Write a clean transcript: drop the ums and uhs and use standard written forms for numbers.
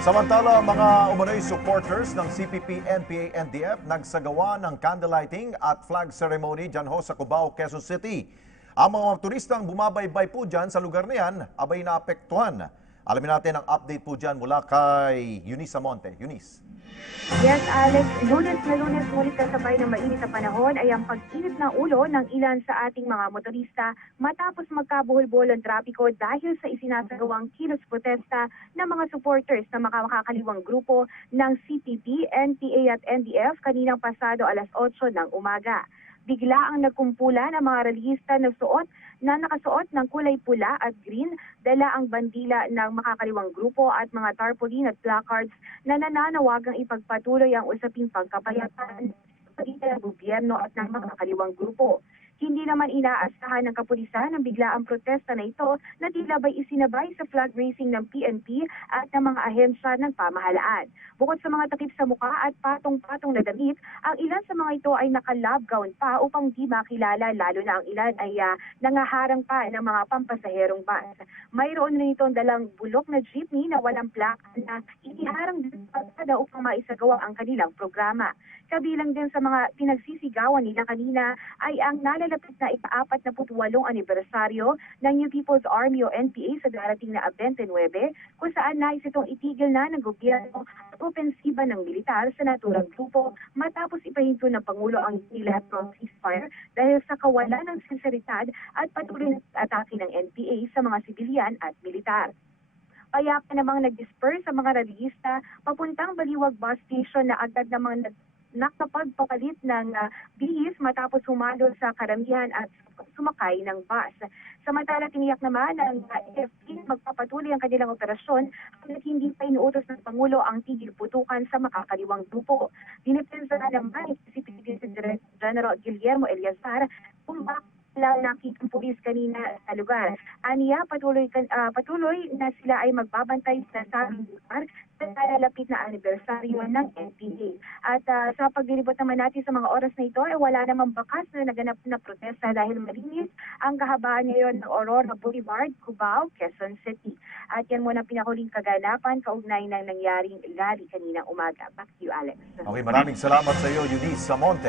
Samantala, mga umano'y supporters ng CPP, NPA, NDF nagsagawa ng candlelighting at flag ceremony dyan ho sa Cubao, Quezon City. Ang mga turistang bumabaybay po dyan sa lugar na yan, abay naapektuhan. Alamin natin ang update po dyan mula kay Eunice Amonte. Eunice. Yes, Alex, lunes na lunes ngunit kasabay ng mainit na panahon ay ang pag-init ng ulo ng ilan sa ating mga motorista matapos magkabuhol-buhol ang trapiko dahil sa isinasagawang kilos protesta ng mga supporters na makakaliwang grupo ng CPP, NPA at NDF kaninang pasado alas 8 ng umaga. Bigla ang nagkumpulan ng mga relihista na nakasuot ng kulay pula at green, dala ang bandila ng makakaliwang grupo at mga tarpaulin at placards na nananawagang ipagpatuloy ang usaping pagkapayapaan sa pagitan ng gobyerno at ng makakaliwang grupo. Hindi naman inaasahan ng kapulisan ang biglaang protesta na ito na tila ba'y isinabay sa flag raising ng PNP at ng mga ahensya ng pamahalaan. Bukod sa mga takip sa mukha at patong-patong na damit, ang ilan sa mga ito ay naka-lab gown pa upang di makilala, lalo na ang ilan ay nangaharang pa ng mga pampasaherong bus. Mayroon rin itong dalang bulok na jeepney na walang plaka na iniharang din sa kalsada upang maisagawa ang kanilang programa. Kabilang din sa mga pinagsisigawan nila kanina ay ang nalalapit na ika-48 anibersaryo ng New People's Army o NPA sa darating na 29, kung saan nais itong itigil na ng gobyerno at opensiba ng militar sa naturang grupo matapos ipahinto ng Pangulo ang unilateral ceasefire dahil sa kawalan ng sinseridad at patuloy na atake ng NPA sa mga sibilyan at militar. Payapa namang nag-disperse sa mga relihista papuntang Baliwag Bus Station na agad namang nakapagpapalit ng bihis matapos humalo sa karamihan at sumakay ng bus. Samantala, tiniyak naman ng AFP magpapatuloy ang kanilang operasyon hanggat hindi pa inuutos ng Pangulo ang tigil putukan sa makakaliwang grupo. Dinipensa naman si PCC General Guillermo Eleazar kung bakit nakitang pulis kanina sa lugar. Aniya, patuloy na sila ay magbabantay sa sabing lugar sa nalalapit na anibersaryo ng NPA. At sa paglilibot naman natin sa mga oras na ito, wala namang bakas na naganap na protesta dahil malinis ang kahabaan ngayon ng Aurora Boulevard, Cubao, Quezon City. At yan muna pinahuling kaganapan kaugnay ng nangyaring rally kaninang umaga. Back to you, Alex. Okay, maraming salamat sa iyo, Eunice Amonte.